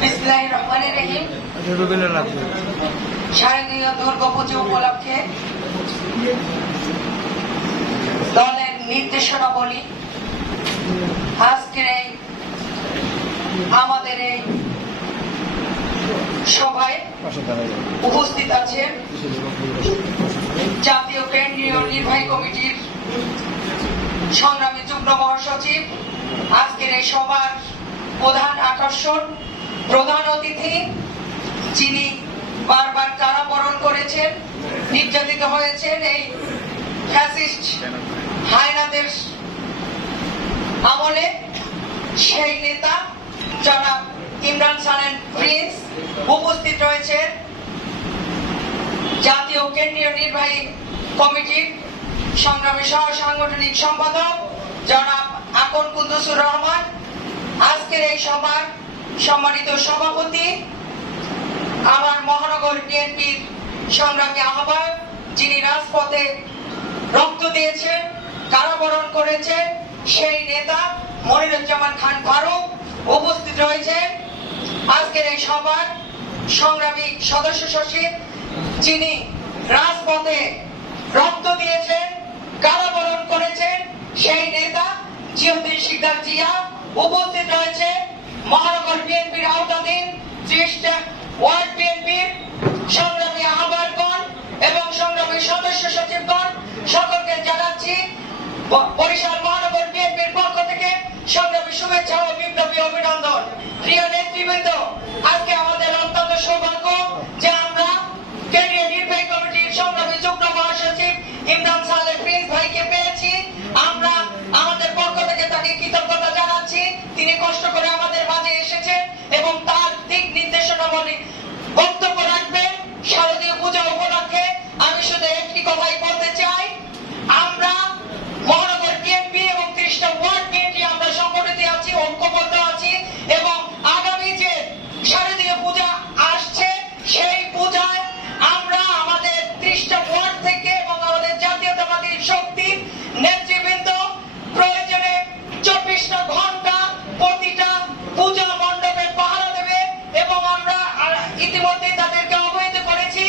বিসমিল্লাহির রহমানির রহিম। শারদীয় দুর্গাপুজো উপলক্ষে দলের নির্দেশনাবলী আজকের এই আমাদের এই সভায় উপস্থিত আছেন জাতীয় কেন্দ্রীয় নির্বাহী কমিটির সংগ্রামী যুগ্ম মহাসচিব, আজকের এই সভার প্রধান আকর্ষণ, প্রধান অতিথি যিনি বারবার কারাবরণ করেছেন, নির্যাতিত হয়েছেন এই ফ্যাসিস্ট হায়নাদের আমলে, সেই নেতা জনাব ইমরান সালেম প্রিন্স উপস্থিত রয়েছেন। জাতীয় কেন্দ্রীয় নির্বাহী কমিটির সংগ্রামী সহ সাংগঠনিক সম্পাদক জনাব আকন কুদ্দুসুর রহমান, আজকের এই সভার সম্মানিত সভাপতি, আমার মহানগর বিএনপির সংগ্রামী আহ্বায়ক যিনি রাজপথে রক্ত দিয়েছেন, কারাবরণ করেছেন, সেই নেতা মনিরুজ্জামান খান ফারুক উপস্থিত রয়েছেন। আজকের এই সভার সংগ্রামী সদস্য সচিব যিনি রাজপথে রক্ত দিয়েছেন, কারাবরণ করেছেন, সেই নেতা জিয়াউদ্দিন শিকদার জিয়া উপস্থিত রয়েছে। মহানগর বিএনপির আওতাধীন 30টা ওয়ার্ড বিএনপির সংগ্রামী আহ্বায়কগণ এবং সংগ্রামী সদস্য সচিবগণ, সকলকে জানাচ্ছি বরিশাল মহানগর বিএনপির পক্ষ থেকে সংগ্রামী শুভেচ্ছা ও বিপ্লবী অভিনন্দন। প্রিয় নেতৃবৃন্দ, আজকে আমাদের অত্যন্ত সৌভাগ্য যে আমরা কেন্দ্রীয় নির্বাহী কমিটির সংগ্রামী যুগ্ম মহাসচিব ইমরান সালেম প্রিন্স ভাইকে পেয়েছি। আমরা আমাদের পক্ষ থেকে তাকে কৃতজ্ঞতা জানাচ্ছি। তিনি কষ্ট করে আমাদের মাঝে এসেছেন এবং তার দিক নির্দেশনাবলী বক্তব্য রাখবেন শারদীয় পূজা উপলক্ষে। আমি শুধু একটি কথাই বলতে চাই, আমরা মহানগর বিএনপি এবং 30টা ওয়ার্ড বিএনপি আমরা সংগঠিত আছি, ঐক্যবদ্ধ আছি এবং আগামী যে শারদীয় পূজা আসছে সেই পূজায় আমরা আমাদের 30টা ওয়ার্ড থেকে এবং আমাদের জাতীয়তাবাদী শক্তি নেতৃবৃন্দ প্রয়োজনে 24টা ঘন্টা প্রতিটা পূজা মণ্ডপে পাহারা দেবে এবং আমরা ইতিমধ্যে তাদেরকে অবহিত করেছি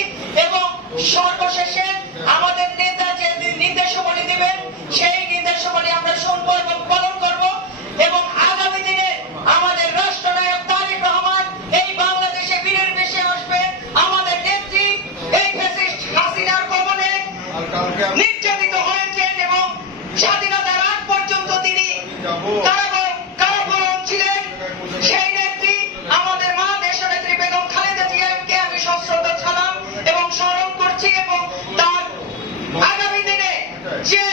এবং সর্বশেষে আমাদের নেতা যে নির্দেশাবলী দেবেন সেই নির্দেশাবলী আমরা শুনবো এবং পালন করব এবং আগামী দিনে আমাদের রাষ্ট্রনায়ক তারেক রহমান এই বাংলাদেশে বীরের বেশে আসবে। আমাদের নেত্রী এই ফ্যাসিস্ট হাসিনার কবলে নির্যাতিত হয়েছেন এবং স্বাধীনতার আগ পর্যন্ত তিনি কারাবরণ ছিলেন। সেই নেত্রী আমাদের মা দেশনেত্রী বেগম খালেদা জিয়াকে আমি সশ্রদ্ধ সালাম এবং স্মরণ করছি এবং তার আগামী দিনে যে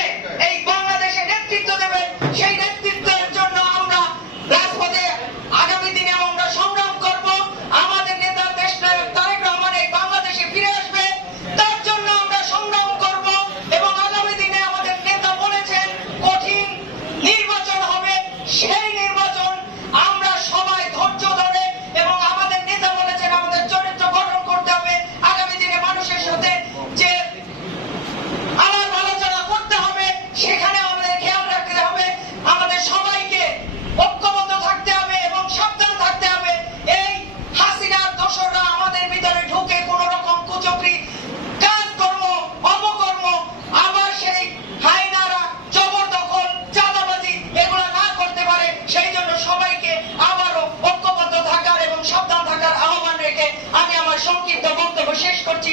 এই বাংলাদেশে নেতৃত্ব দেবেন সেই নেতৃত্বের জন্য আমরা রাজপথে আগামী দিনে আমরা সংগ্রাম করব। আমাদের নেতা দেশনায়ক তারেক রহমান এই বাংলাদেশে ফিরে আসবে, তার জন্য আমরা সংগ্রাম করব এবং আগামী দিনে আমাদের নেতা বলেছেন কঠিন নির্বাচন হবে, সেই নির্বাচন আমরা সবাই ধৈর্য ধরে এবং আমাদের নেতা বলেছেন আমাদের চরিত্র গঠন করতে হবে, আগামী দিনে মানুষের সাথে যে আলাপ আলোচনা করতে হবে সেখানে আমাদের খেয়াল রাখতে হবে, আমাদের সবাইকে ঐক্যবদ্ধ থাকতে হবে এবং সাবধান থাকতে হবে। এই হাসিনার দোসররা আমাদের ভিতরে ঢুকে কোন রকম কুচক্রি কাজকর্ম অপকর্ম আবার সেই হায়নারা জবরদখল চাঁদাবাজি এগুলো না করতে পারে, সেই জন্য সবাইকে আবারও ঐক্যবদ্ধ থাকার এবং সাবধান থাকার আহ্বান রেখে আমি আমার সংক্ষিপ্ত বক্তব্য শেষ করছি।